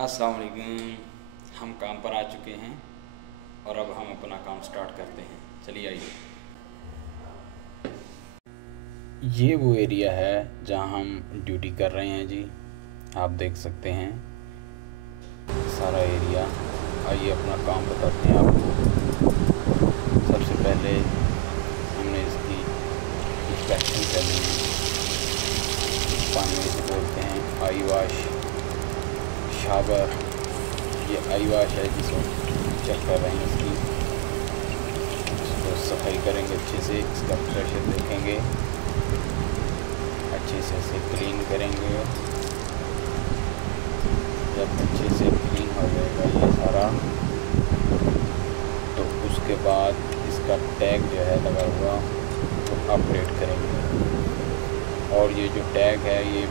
अस्सलाम वालेकुम। हम काम पर आ चुके हैं और अब हम अपना काम स्टार्ट करते हैं। चलिए आइए। ये वो एरिया है जहां हम ड्यूटी कर रहे हैं जी। आप देख सकते हैं सारा एरिया। आइए अपना काम बताते हैं आपको। सबसे पहले हमने इसकी इंस्पेक्शन करनी है। पानी में से बोलते हैं आई वॉश शावर। ये आई वॉश है जिसको चेक कर रहे हैं इसकी। इसको सफाई करेंगे अच्छे से, इसका प्रेशर देखेंगे, अच्छे से इसे क्लीन करेंगे। जब अच्छे से क्लीन हो जाएगा ये सारा, तो उसके बाद इसका टैग जो है लगा हुआ वो अपडेट करेंगे। और ये जो टैग है ये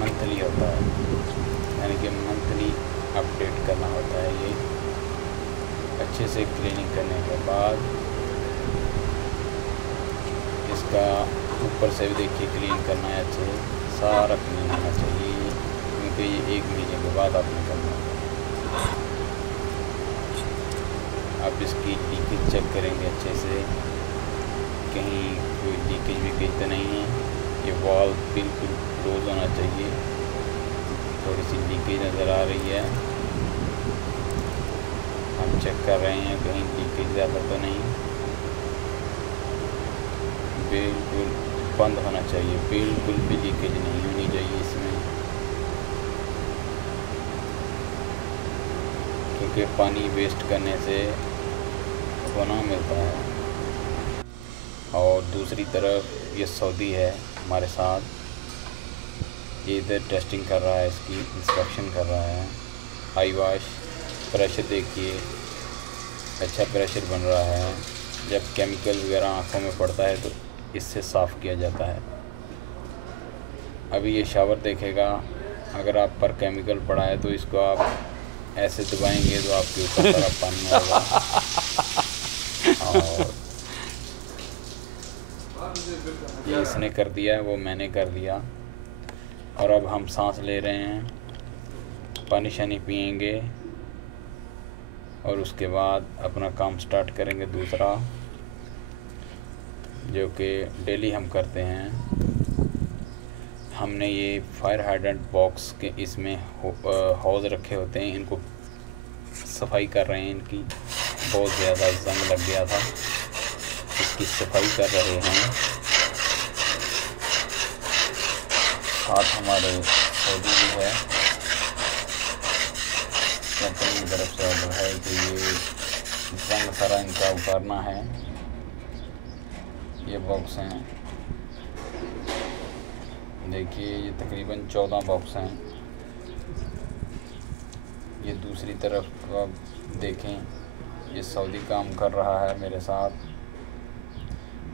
मंथली होता है, यानी कि मंथली अपडेट करना होता है। ये अच्छे से क्लीनिंग करने के बाद इसका ऊपर से भी देखिए क्लीन करना है, अच्छे सारा क्लीन होना चाहिए, क्योंकि ये 1 महीने के बाद आपने करना है। अब इसकी लीकेज चेक करेंगे अच्छे से, कहीं कोई लीकेज वीकेज तो नहीं है। ये वॉल बिल्कुल क्लोज होना चाहिए। थोड़ी सी लीकेज नज़र आ रही है, हम चेक कर रहे हैं कहीं लीकेज ज़्यादा तो नहीं। बिल्कुल बंद होना चाहिए, बिल्कुल भी लीकेज नहीं होनी चाहिए इसमें, क्योंकि पानी वेस्ट करने से गुनाह मिलता है। और दूसरी तरफ ये सऊदी है हमारे साथ, ये इधर टेस्टिंग कर रहा है, इसकी इंस्पेक्शन कर रहा है। आई वॉश प्रेशर देखिए, अच्छा प्रेशर बन रहा है। जब केमिकल वगैरह आँखों में पड़ता है तो इससे साफ़ किया जाता है। अभी ये शावर देखेगा, अगर आप पर केमिकल पड़ा है तो इसको आप ऐसे दबाएंगे तो आपके ऊपर सारा पानी आएगा। और ये इसने कर दिया है, वो मैंने कर दिया। और अब हम सांस ले रहे हैं, पानी शानी पिएंगे और उसके बाद अपना काम स्टार्ट करेंगे दूसरा, जो कि डेली हम करते हैं। हमने ये फायर हाइड्रेंट बॉक्स के इसमें हौज़ रखे होते हैं, इनको सफाई कर रहे हैं। इनकी बहुत ज़्यादा जंग लग गया था, इसकी सफाई कर रहे हैं। साथ हमारे सऊदी भी है, कंपनी की तरफ से ऑर्डर है कि ये जंग सारा इनका उतारना है। ये बॉक्स हैं, देखिए ये तकरीबन 14 बॉक्स हैं। ये दूसरी तरफ आप देखें, ये सऊदी काम कर रहा है मेरे साथ,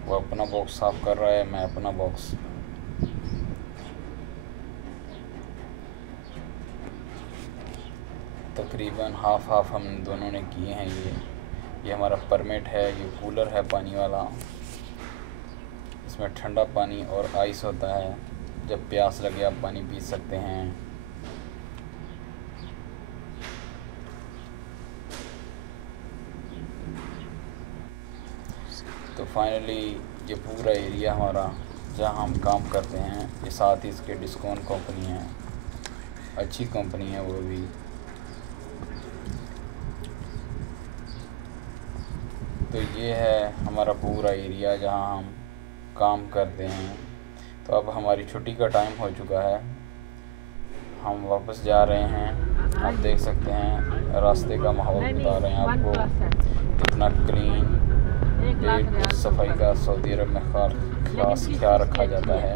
वो अपना बॉक्स साफ़ कर रहा है, मैं अपना बॉक्स। तकरीबन हाफ़ हम दोनों ने किए हैं। ये हमारा परमिट है। ये कूलर है पानी वाला, इसमें ठंडा पानी और आइस होता है। जब प्यास लगे आप पानी पी सकते हैं। तो फाइनली ये पूरा एरिया हमारा जहाँ हम काम करते हैं, ये साथ ही इसके डिस्काउंट कंपनी है, अच्छी कंपनी है वो भी। तो ये है हमारा पूरा एरिया जहाँ हम काम करते हैं। तो अब हमारी छुट्टी का टाइम हो चुका है, हम वापस जा रहे हैं। आप देख सकते हैं रास्ते का माहौल बता रहे हैं आपको, कितना क्लीन, बिल्कुल सफाई का सऊदी अरब में खास ख्याल रखा जाता है।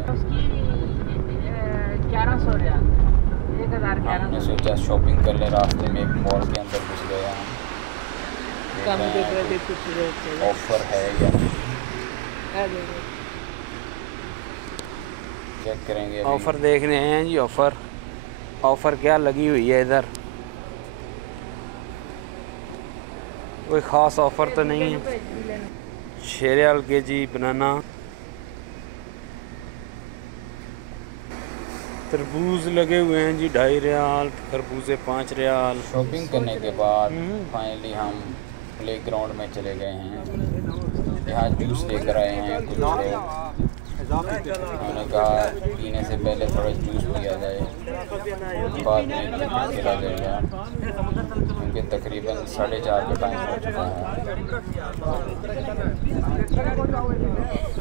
हमने सोचा शॉपिंग कर ले, रास्ते में एक मॉल के अंदर घुस गए हम। ऑफ़र है या नहीं चेक करेंगे। ऑफ़र देख रहे हैं जी, ऑफ़र क्या लगी हुई है इधर। कोई ख़ास ऑफ़र तो नहीं है। शेरियल के जी बनाना तरबूज लगे हुए हैं जी 2.5 रियाल, खरबूजे 5 रियाल। शॉपिंग करने के बाद फाइनली हम प्ले ग्राउंड में चले गए हैं। यहाँ जूस लेकर आए हैं कुछ लोग। उन्होंने कहा पीने से पहले थोड़ा जूस पिया जाए, बाद में क्रिकेट खेला जाएगा, क्योंकि तकरीबन 4:30 का टाइम हो चुका है।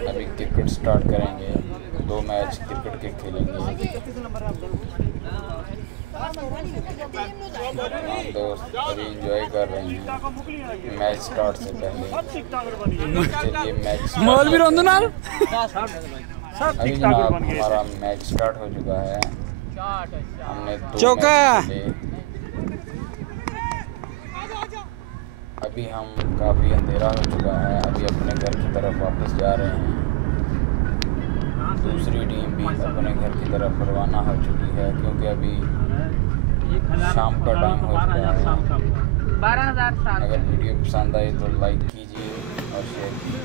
अभी क्रिकेट स्टार्ट करेंगे, 2 मैच क्रिकेट के खेलेंगे। दोस्त अभी इंजॉय कर रहे हैं मैच स्टार्ट से पहले। चलिए मैच अभी जनाब हमारा मैच स्टार्ट हो चुका है। हमने 2 चौका। मैच खेले। अभी हम काफ़ी अंधेरा हो चुका है, अभी अपने घर की तरफ वापस जा रहे हैं। दूसरी टीम भी अपने घर की तरफ रवाना हो चुकी है, क्योंकि अभी शाम का टाइम हो चुका है। अगर वीडियो पसंद आए तो लाइक कीजिए और शेयर कीजिए।